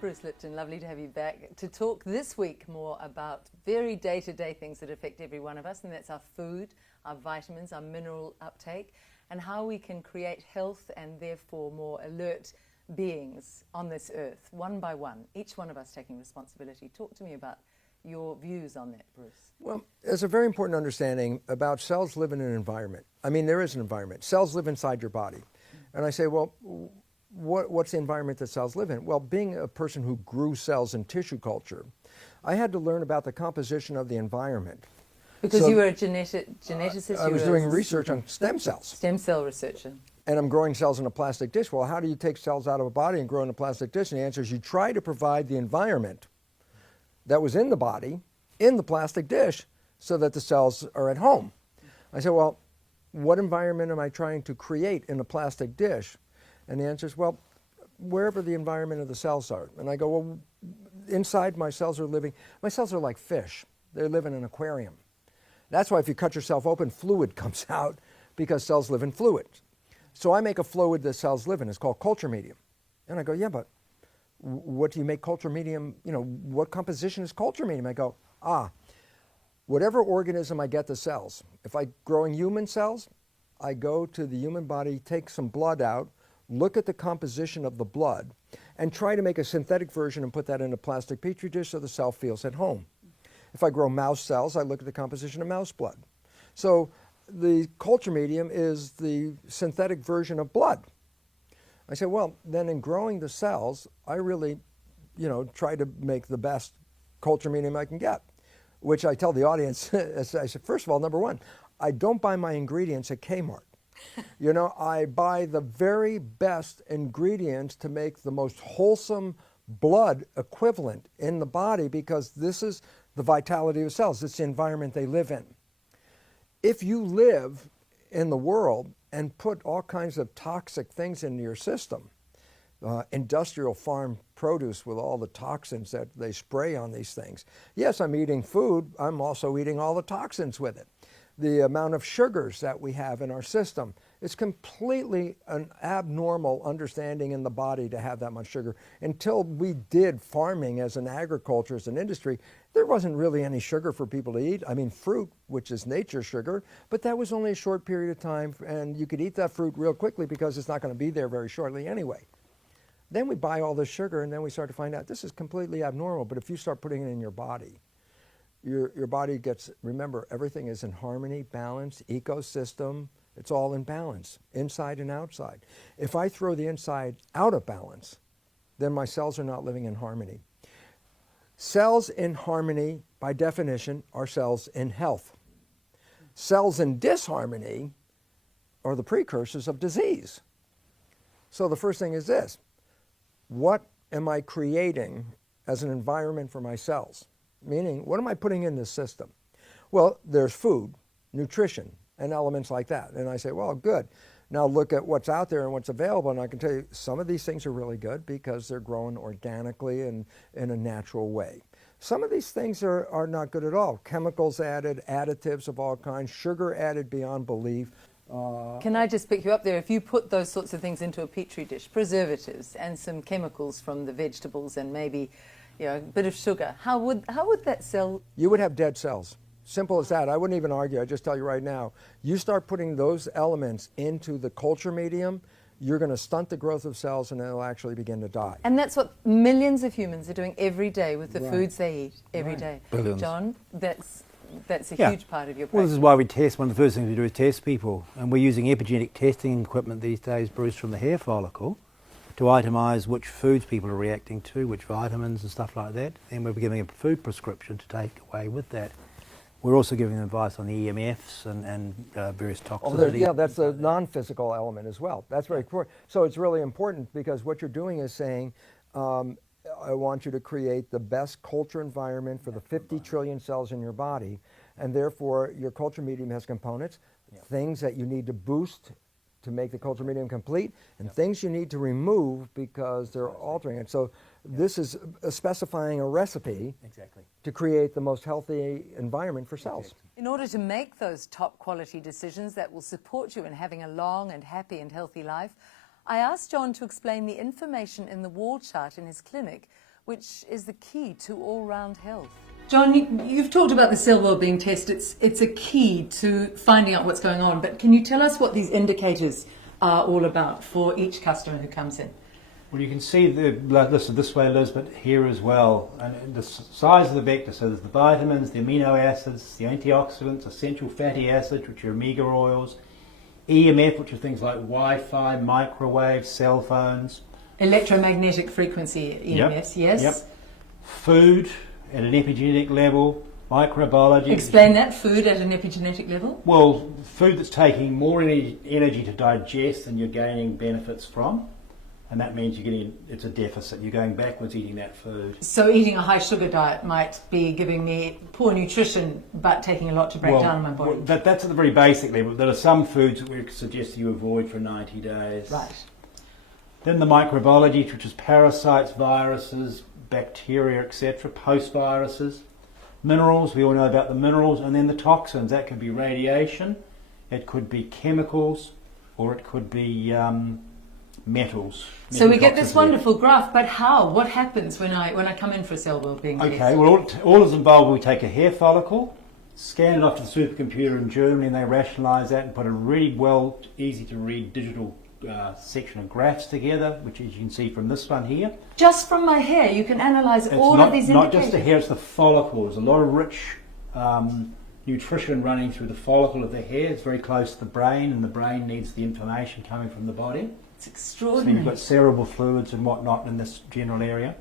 Bruce Lipton, lovely to have you back to talk this week more about very day-to-day things that affect every one of us, and that's our food, our vitamins, our mineral uptake, and how we can create health and therefore more alert beings on this earth, one by one, each one of us taking responsibility. Talk to me about your views on that, Bruce. Well, there's a very important understanding about cells live in an environment. I mean, there is an environment. Cells live inside your body. And I say, well, what's the environment that cells live in? Well, being a person who grew cells in tissue culture, I had to learn about the composition of the environment. Because you were a geneticist? I was doing research on stem cells. Stem cell researcher. And I'm growing cells in a plastic dish. Well, how do you take cells out of a body and grow in a plastic dish? And the answer is you try to provide the environment that was in the body, in the plastic dish, so that the cells are at home. I said, well, what environment am I trying to create in a plastic dish? And the answer is, well, wherever the environment of the cells are. And I go, well, inside my cells are like fish. They live in an aquarium. That's why if you cut yourself open, fluid comes out, because cells live in fluid. So I make a fluid that cells live in. It's called culture medium. And I go, yeah, but what do you make culture medium, what composition is culture medium? I go, whatever organism I get the cells. If I'm growing human cells, I go to the human body, take some blood out, look at the composition of the blood, and try to make a synthetic version and put that in a plastic petri dish so the cell feels at home. If I grow mouse cells, I look at the composition of mouse blood. So the culture medium is the synthetic version of blood. I said, well, then in growing the cells, I really, try to make the best culture medium I can get, which I tell the audience. I said, first of all, number one, I don't buy my ingredients at Kmart. I buy the very best ingredients to make the most wholesome blood equivalent in the body, because this is the vitality of cells. It's the environment they live in. If you live in the world and put all kinds of toxic things into your system, industrial farm produce with all the toxins that they spray on these things. Yes, I'm eating food, I'm also eating all the toxins with it. The amount of sugars that we have in our system, it's completely an abnormal understanding in the body to have that much sugar. Until we did farming as an agriculture, as an industry, there wasn't really any sugar for people to eat. I mean, fruit, which is nature's sugar, but that was only a short period of time, and you could eat that fruit real quickly because it's not going to be there very shortly anyway. Then we buy all this sugar, and then we start to find out this is completely abnormal. But if you start putting it in your body, your body gets, remember, everything is in harmony, balance, ecosystem. It's all in balance, inside and outside. If I throw the inside out of balance, then my cells are not living in harmony. Cells in harmony, by definition, are cells in health. Cells in disharmony are the precursors of disease. So the first thing is this: what am I creating as an environment for my cells? Meaning, what am I putting in this system? Well, there's food, nutrition, and elements like that. And I say, well, good. Now look at what's out there and what's available, and I can tell you some of these things are really good because they're grown organically and in a natural way. Some of these things are not good at all. Chemicals added, additives of all kinds, sugar added beyond belief. Can I just pick you up there? If you put those sorts of things into a petri dish, preservatives and some chemicals from the vegetables and maybe a bit of sugar, how would that cell? You would have dead cells. Simple as that. I wouldn't even argue. I just tell you right now, you start putting those elements into the culture medium, you're going to stunt the growth of cells and they'll actually begin to die. And that's what millions of humans are doing every day with the foods they eat every day. Billions. John, that's a huge part of your practice. Well, this is why we test. One of the first things we do is test people. And we're using epigenetic testing equipment these days, Bruce, from the hair follicle to itemise which foods people are reacting to, which vitamins and stuff like that. And we're giving a food prescription to take away with that. We're also giving them advice on the EMFs and various toxicity. Yeah, that's a non-physical element as well. That's very important. So it's really important because what you're doing is saying, I want you to create the best culture environment for the 50 trillion cells in your body, and therefore your culture medium has components, things that you need to boost to make the culture medium complete, and things you need to remove because they're altering it. So this is specifying a recipe to create the most healthy environment for cells. In order to make those top quality decisions that will support you in having a long and happy and healthy life, I asked John to explain the information in the wall chart in his clinic, which is the key to all-round health. John, you've talked about the cell wellbeing test. It's a key to finding out what's going on, but can you tell us what these indicators are all about for each customer who comes in? Well, you can see the blood listed this way, Liz, but here as well. And the size of the vector, so there's the vitamins, the amino acids, the antioxidants, essential fatty acids, which are omega oils, EMF, which are things like Wi-Fi, microwaves, cell phones. Electromagnetic frequency EMFs, yes. Yep. Food at an epigenetic level, microbiology. Explain that, food at an epigenetic level. Well, food that's taking more energy to digest than you're gaining benefits from. And that means it's a deficit. You're going backwards eating that food. So eating a high sugar diet might be giving me poor nutrition, but taking a lot to break down my body. Well, that's at the very basic level. There are some foods that we suggest you avoid for 90 days. Right. Then the microbiology, which is parasites, viruses, bacteria, etc., post-viruses. Minerals, we all know about the minerals. And then the toxins, that could be radiation, it could be chemicals, or it could be metals. So we get this wonderful graph, but how? What happens when I come in for a cell wellbeing test? Okay, well, all is involved. We take a hair follicle, scan it off to the supercomputer in Germany, and they rationalise that and put a really easy to read digital section of graphs together, which, as you can see from this one here. Just from my hair, you can analyse all of these indicators? Not just the hair, it's the follicle. There's a lot of rich nutrition running through the follicle of the hair. It's very close to the brain, and the brain needs the information coming from the body. It's extraordinary. So you've got cerebral fluids and whatnot in this general area.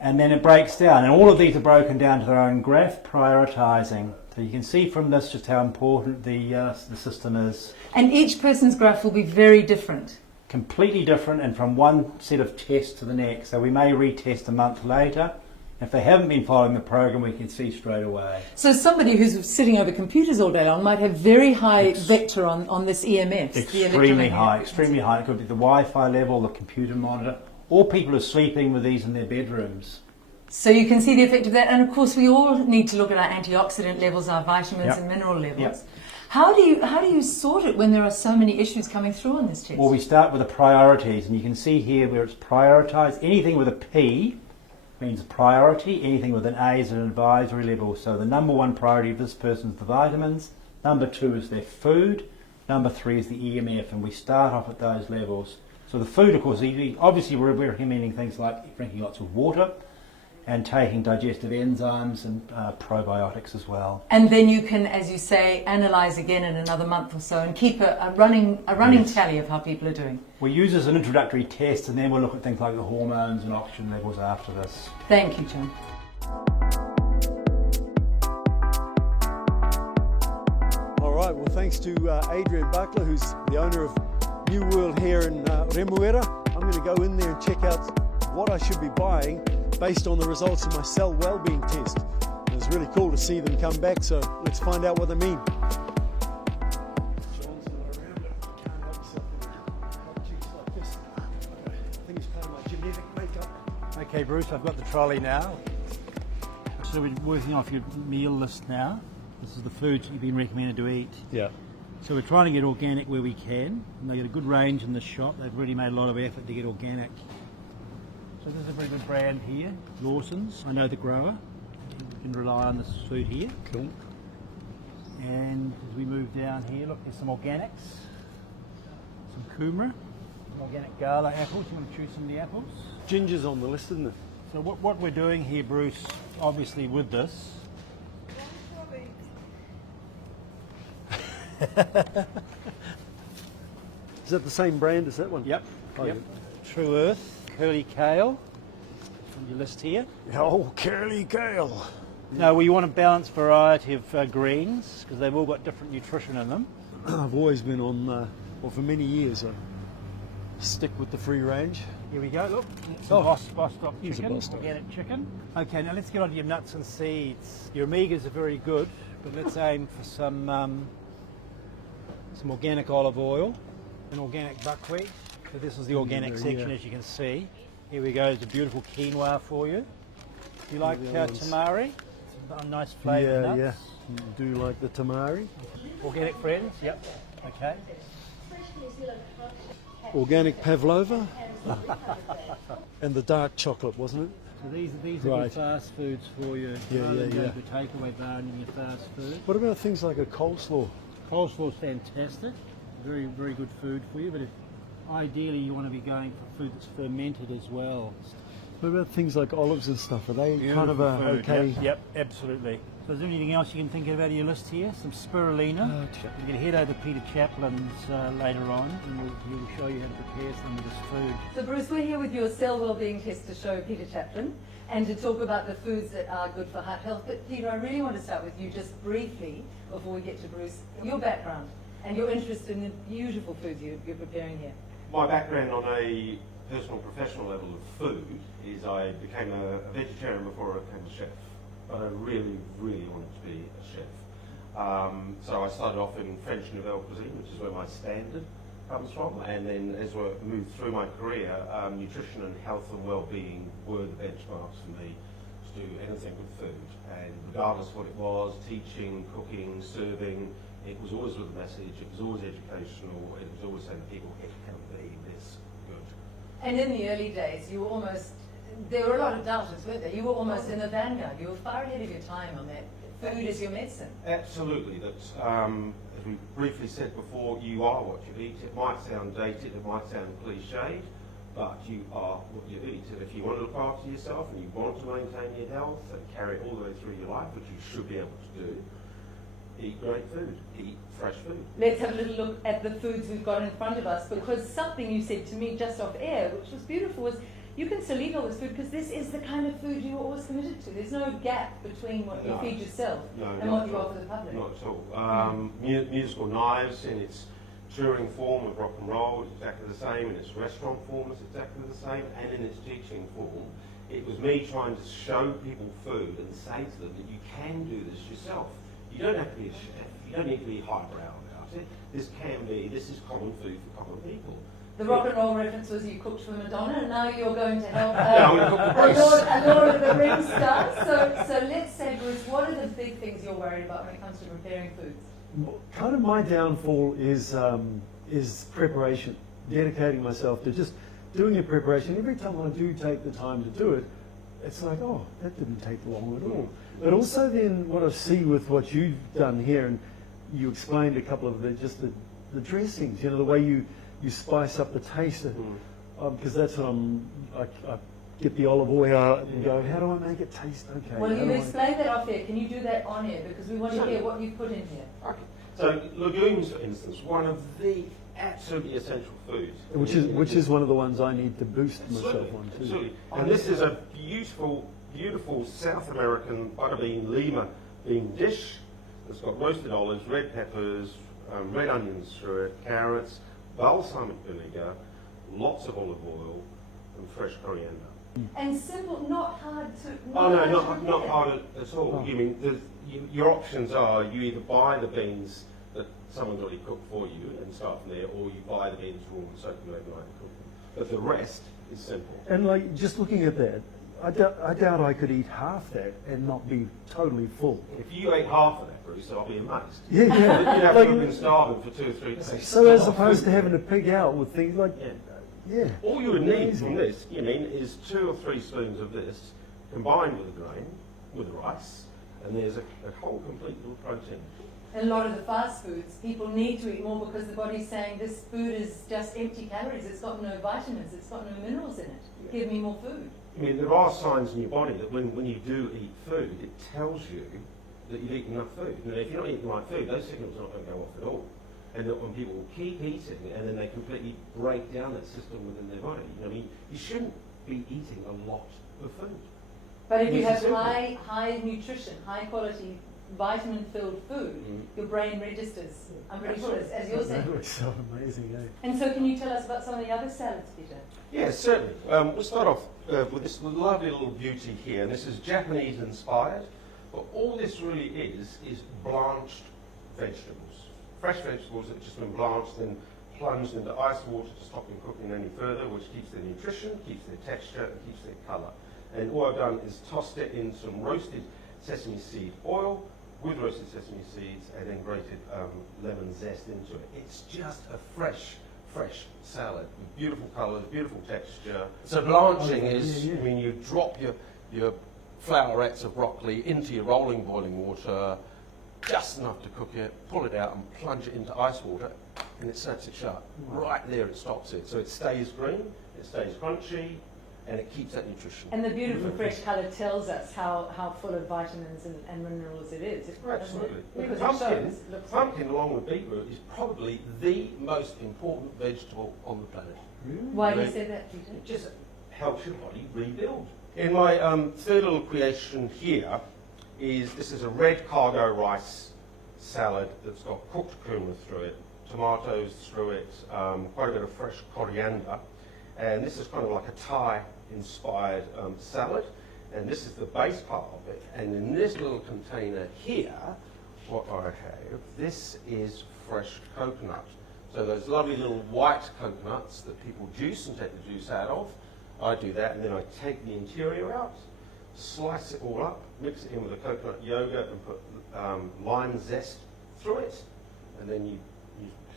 And then it breaks down, and all of these are broken down to their own graph, prioritising. So you can see from this just how important the system is. And each person's graph will be very different. Completely different, and from one set of tests to the next. So we may retest a month later. If they haven't been following the program, we can see straight away. So somebody who's sitting over computers all day long might have very high vector on this EMF. Extremely high, extremely high. It could be the Wi-Fi level, the computer monitor, or people are sleeping with these in their bedrooms. So you can see the effect of that. And of course, we all need to look at our antioxidant levels, our vitamins and mineral levels. Yep. How do you sort it when there are so many issues coming through on this test? Well, we start with the priorities, and you can see here where it's prioritised. Anything with a P means priority. Anything with an A is an advisory level. So the number one priority of this person is the vitamins. Number two is their food. Number three is the EMF, and we start off at those levels. So the food, of course, obviously we're recommending things like drinking lots of water and taking digestive enzymes and probiotics as well. And then you can, as you say, analyse again in another month or so and keep a running tally of how people are doing. We use as an introductory test, and then we'll look at things like the hormones and oxygen levels after this. Thank you, John. All right, well, thanks to Adrian Buckler, who's the owner of New World here in Remuera. I'm going to go in there and check out what I should be buying based on the results of my cell wellbeing test. It was really cool to see them come back, so let's find out what they mean. John's not around, but I can't help myself in objects like this. I think it's part of my genetic makeup. Okay, Bruce, I've got the trolley now. So we're working off your meal list now. This is the foods you've been recommended to eat. Yeah. So we're trying to get organic where we can. And they get a good range in this shop. They've really made a lot of effort to get organic. So this is a very good brand here, Lawson's. I know the grower. You can rely on this food here. Cool. And as we move down here, look, there's some organics. Some kumara, some organic gala apples. You want to choose some of the apples? Ginger's on the list, isn't it? So what we're doing here, Bruce, obviously with this, Is that the same brand as that one? Yep. Oh, Yep. yeah. True Earth, curly kale, from your list here. Oh, curly kale. Now we want a balanced variety of greens because they've all got different nutrition in them. I've always been on, well, for many years, I stick with the free range. Here we go, look. It's Oh, Bostock here's a chicken, Bostock. organic chicken. Okay, now let's get on to your nuts and seeds. Your omegas are very good, but let's aim for some organic olive oil and organic buckwheat. So this is the organic section, as you can see. Here we go, there's a beautiful quinoa for you. Do you like tamari? It's a nice flavour nuts. Yeah. You do like the tamari? Organic friends, yep. Okay. Organic pavlova. And the dark chocolate, wasn't it? So these are Right. good fast foods for you, Yeah, rather than yeah, going to a takeaway bar and your fast food. What about things like a coleslaw? Coleslaw's fantastic, very, very good food for you, but ideally you want to be going for food that's fermented as well. What about things like olives and stuff? Are they kind of a Beautiful food, okay? Yep, absolutely. So is there anything else you can think of out of your list here? Some spirulina. You can head over to Peter Chaplin's later on, and he'll show you how to prepare some of this food. So Bruce, we're here with your cell wellbeing test to show Peter Chaplin and to talk about the foods that are good for heart health. But Peter, I really want to start with you just briefly before we get to Bruce, your background and your interest in the beautiful foods you're preparing here. My background on a personal professional level of food is I became a vegetarian before I became a chef, but I really, really wanted to be a chef. So I started off in French Nouvelle cuisine, which is where my standard comes from, and then as I moved through my career, nutrition and health and well-being were the benchmarks for me to do anything with food. And regardless of what it was, teaching, cooking, serving, it was always with a message, it was always educational, it was always saying to people, it can be this good. And in the early days, you were almost, there were a lot of doubters, weren't there? You were almost in the vanguard. You were far ahead of your time on that. Food is your medicine. Absolutely. That's, as we briefly said before, you are what you eat. It might sound dated, it might sound cliched, but you are what you eat. And if you want to look after yourself and you want to maintain your health and carry it all the way through your life, which you should be able to do, eat great food, eat fresh food. Let's have a little look at the foods we've got in front of us, because something you said to me just off air, which was beautiful, was you can still eat all this food because this is the kind of food you were always committed to. There's no gap between what you feed yourself and what you offer the public. Not at all. Musical Knives in its touring form of rock and roll is exactly the same, in its restaurant form is exactly the same, and in its teaching form. It was me trying to show people food and say to them that you can do this yourself. You don't have to be a chef, you don't need to be highbrow about it. This is common food for common people. The rock and roll reference was you cooked for Madonna, and now you're going to help a Lord of the Rings star. So let's say, Bruce, what are the big things you're worried about when it comes to preparing foods? Kind of my downfall is preparation, dedicating myself to just doing a preparation. Every time I do take the time to do it, it's like, oh, that didn't take long at all. But also then what I see with what you've done here, and you explained a couple of the dressings, the way you spice up the taste, because that's what I get the olive oil out and go, how do I make it taste okay? Well, you've explained that off air. Can you do that on air? Because we want to hear what you put in here. Okay. So legumes, for instance, one of the absolutely essential foods. Which is one of the ones I need to boost myself on too. Absolutely. And this is a beautiful, beautiful South American butterbean lima bean dish. It's got roasted olives, red peppers, red onions through it, carrots, balsamic vinegar, lots of olive oil, and fresh coriander. And simple, not hard to. Not hard at all. You mean your options are you either buy the beans that someone's already cooked for you and start from there, or you buy the beans raw and soak them overnight and cook them. But the rest is simple. And like just looking at that, I doubt I could eat half that and not be totally full. If you ate half of that, Bruce, I'll be amazed. Yeah. You'd have to have been starving for 2 or 3 days. So as opposed to having to pig out with things like, yeah. All you would need from this, is 2 or 3 spoons of this combined with the grain, with the rice, and there's a whole complete little protein. And a lot of the fast foods, people need to eat more because the body's saying this food is just empty calories, it's got no vitamins, it's got no minerals in it. Give me more food. There are signs in your body that when you do eat food, it tells you that you've eaten enough food. And if you're not eating the right food, those signals are not going to go off at all. And that when people keep eating and then they completely break down that system within their body, you shouldn't be eating a lot of food. But if you have high nutrition, high quality, vitamin-filled food, your brain registers. I'm pretty sure, as you're saying. That looks so amazing, eh? And so can you tell us about some of the other salads, Peter? Yes, certainly. We'll start off with this lovely little beauty here. And this is Japanese inspired, but all this really is blanched vegetables. Fresh vegetables that have just been blanched and plunged into ice water to stop them cooking any further, which keeps their nutrition, keeps their texture, and keeps their colour. And all I've done is tossed it in some roasted sesame seed oil with roasted sesame seeds and then grated lemon zest into it. It's just a fresh fresh salad with beautiful colours, beautiful texture. So blanching is when you drop your flowerets of broccoli into your rolling boiling water, just enough to cook it, pull it out and plunge it into ice water, and it snaps it shut. Right there it stops it. So it stays green, it stays crunchy, and it keeps that nutrition. And the beautiful fresh colour tells us how full of vitamins and minerals it is. Absolutely. Because Pumpkin, along with beetroot, is probably the most important vegetable on the planet. Why do you say that, Peter? It just helps your body rebuild. In my third little creation here, this is a red cargo rice salad that's got cooked kumara through it, tomatoes through it, quite a bit of fresh coriander, and this is kind of like a Thai-inspired salad, and this is the base part of it. And in this little container here, what I have, this is fresh coconut. So those lovely little white coconuts that people juice and take the juice out of, I do that, and then I take the interior out, slice it all up, mix it in with the coconut yogurt and put lime zest through it, and then you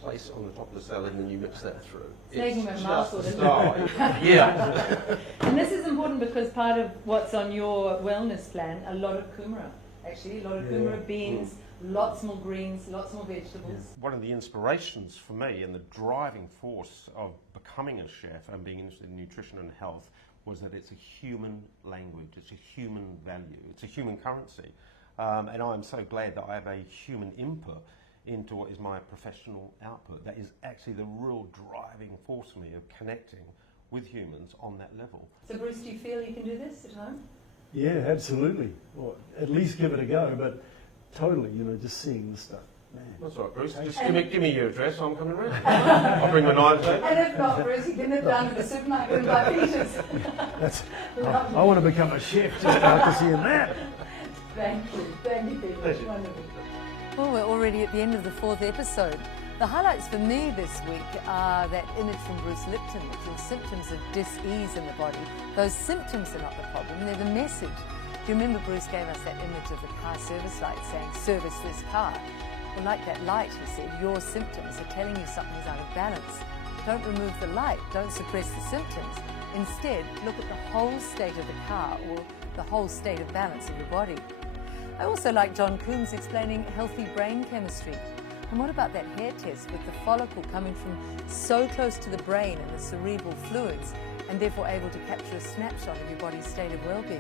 place it on the top of the salad and then you mix that through. Making a mouthful, isn't it? Yeah. And this is important because part of what's on your wellness plan, a lot of kumara, actually, a lot of kumara, beans, lots more greens, lots more vegetables. One of the inspirations for me and the driving force of becoming a chef and being interested in nutrition and health was that it's a human language, it's a human value, it's a human currency. And I'm so glad that I have a human input into what is my professional output. That is actually the real driving force for me of connecting with humans on that level. So Bruce, do you feel you can do this at home? Yeah, absolutely. Well, at least give it a go, but totally, just seeing the stuff. Man. That's all right, Bruce. Just give me your address, I'm coming around. I'll bring my knives in. And if not, Bruce, you can nip down to the supermarket and buy Peter's. I want to become a chef just after seeing that. Thank you, Peter. Pleasure. Wonderful. Well, we're already at the end of the fourth episode. The highlights for me this week are that image from Bruce Lipton, that your symptoms of dis-ease in the body, those symptoms are not the problem, they're the message. Do you remember Bruce gave us that image of the car service light saying, service this car? Well, like that light, he said, your symptoms are telling you something's out of balance. Don't remove the light, don't suppress the symptoms. Instead, look at the whole state of the car or the whole state of balance of your body. I also like John Coombs explaining healthy brain chemistry. And what about that hair test with the follicle coming from so close to the brain and the cerebral fluids, and therefore able to capture a snapshot of your body's state of well-being?